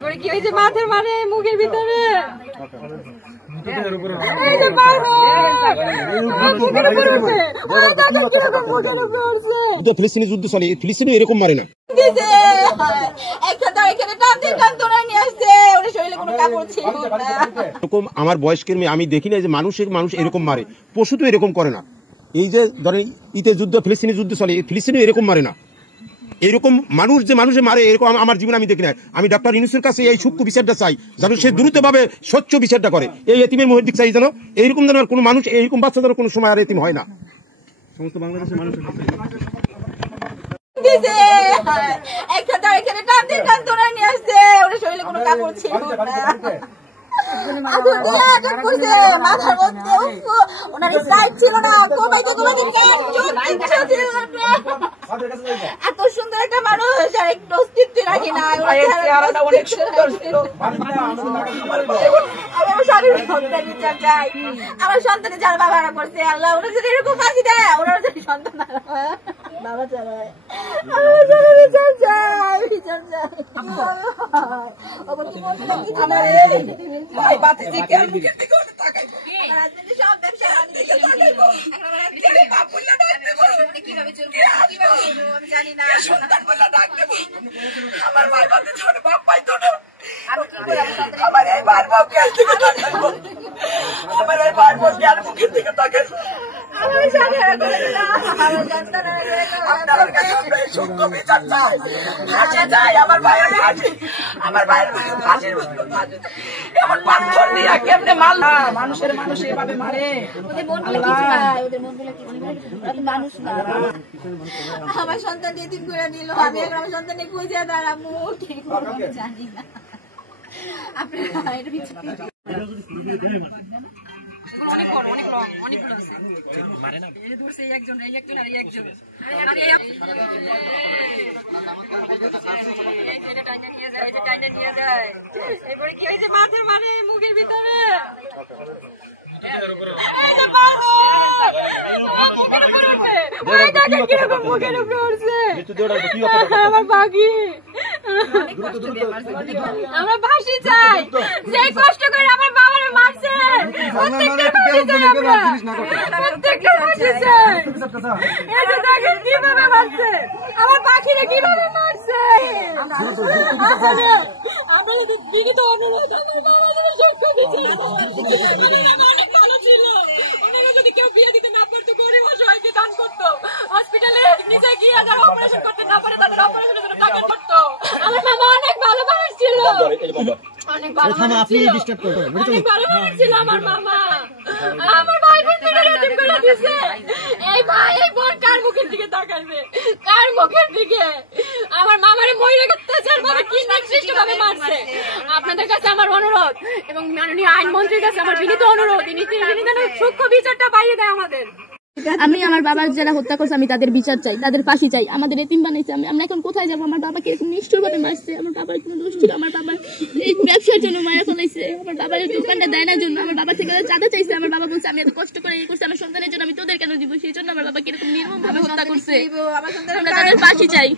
কি হয়েছে? মাথার মানে মুখের ভিতরে ফিলিস্তিনি যুদ্ধ চলে, ফিলিস্তিনি এরকম মারে না। এরকম আমার বয়স্কের মেয়ে আমি দেখি না যে মানুষ এরকম মারে, পশু তো এরকম করে না। এই যে ধরেন ইতে যুদ্ধ, ফিলিস্তিনি যুদ্ধ চলে, ফিলিস্তিনি এরকম মারে না। এরকম মানুষ যে মানুষে মারে এরকম আমার জীবনে আমি দেখি না। আমি ডক্টর ইউনূসের কাছে এই সূক্ষ্ম বিচারটা চাই, যেন সে দ্রুতভাবে স্বচ্ছ বিচারটা করে। এই এতিমের মুহূর্তে চাই যেন এইরকম যেন কোনো মানুষ, এইরকম বাচ্চা যেন কোনো সময় আর এতিম হয় না। সমস্ত বাংলাদেশের মানুষের এত সুন্দর একটা মানুষ আর একটু অস্তিত্ব রাখি না। আমার সন্তানের যারা বাবারা করছে, আল্লাহ ওরা যদি এরকম ফাঁসি দেয়, ওরা যদি সন্তান বাবা চালায়, জানি না আমার বাপ পাইতো না। আমার এই বার বাপকে আমার এই বার বাপকে আর মুখের দিকে তাকান। আমার ভাইয়ের ফাঁসির এমন পাথর নিয়ে কেমনে মারলা? মানুষের মানুষ এভাবে মারে? আমার সন্তান এতিম করে দিল, আমি আমার সন্তানে খুঁজে দাঁড়াবো, ঠিক জানি না। আপনারা এটা অনেক বড়, অনেক লং, অনেকগুলো আছে। এই দূরছে একজন, এই একজন আর এই একজন। এবারে কি হয়েছে? মাথার মানে মুখের ভিতরে আমার পাখি, আমরা ফাঁসি চাই। যে কষ্ট করে আমার বাবার মারছে, কিভাবে মারছে আমার পাখিরে, কিভাবে মারছে? আমরা যদি লিখিত অনুরোধ, আমার বাবা যদি সত্য দিচ্ছে, অনেক ভালো ছিল। ওনারা যদি কেউ বিয়ে দিতে না পারতো, গরিব অসহায়কে দান করতো, হসপিটালে নিচে গিয়ে যারা অপারেশন করতে না পারে তাদের অপারেশনের জন্য টাকা করতো। আমার বাবা অনেক ভালো মানুষ ছিল, অনেক ভালো মানুষ ছিল, অনেক ভালো মানুষ ছিল আমার মামা। আমার ভাই বোন এতিম করে দিয়েছে। এই ভাই এই বোন কার মুখের দিকে তাকাইবে? কার মুখের দিকে? আমার মামারে মহিলা অত্যাচার ভাবে কি নিকৃষ্ট ভাবে মারছে। আপনাদের কাছে আমার অনুরোধ এবং মাননীয় আইনমন্ত্রীর কাছে আমার বিনীত অনুরোধ, তিনি যেন সূক্ষ্ম বিচারটা পাইয়ে দেয় আমাদের। আমি আমার বাবার যারা হত্যা করছে আমি তাদের বিচার চাই, তাদের ফাঁসি চাই। আমাদের এতিম বানাইছে, আমরা এখন কোথায় যাবো? আমার বাবাকে এরকম নিষ্ঠুর ভাবে মারছে। আমার বাবার কোনো দোষ ছিল? আমার বাবার এই ব্যবসার জন্য মারা ফেলাইছে। আমার বাবার দোকানটা দেয় না জন্য আমার বাবা থেকে চাঁদা চাইছে। আমার বাবা বলছে আমি এত কষ্ট করে এই করছি আমার সন্তানের জন্য, আমি তোদের কেন দিব? সেই জন্য আমার বাবাকে এরকম নির্মম ভাবে হত্যা করছে। আমরা তাদের ফাঁসি চাই।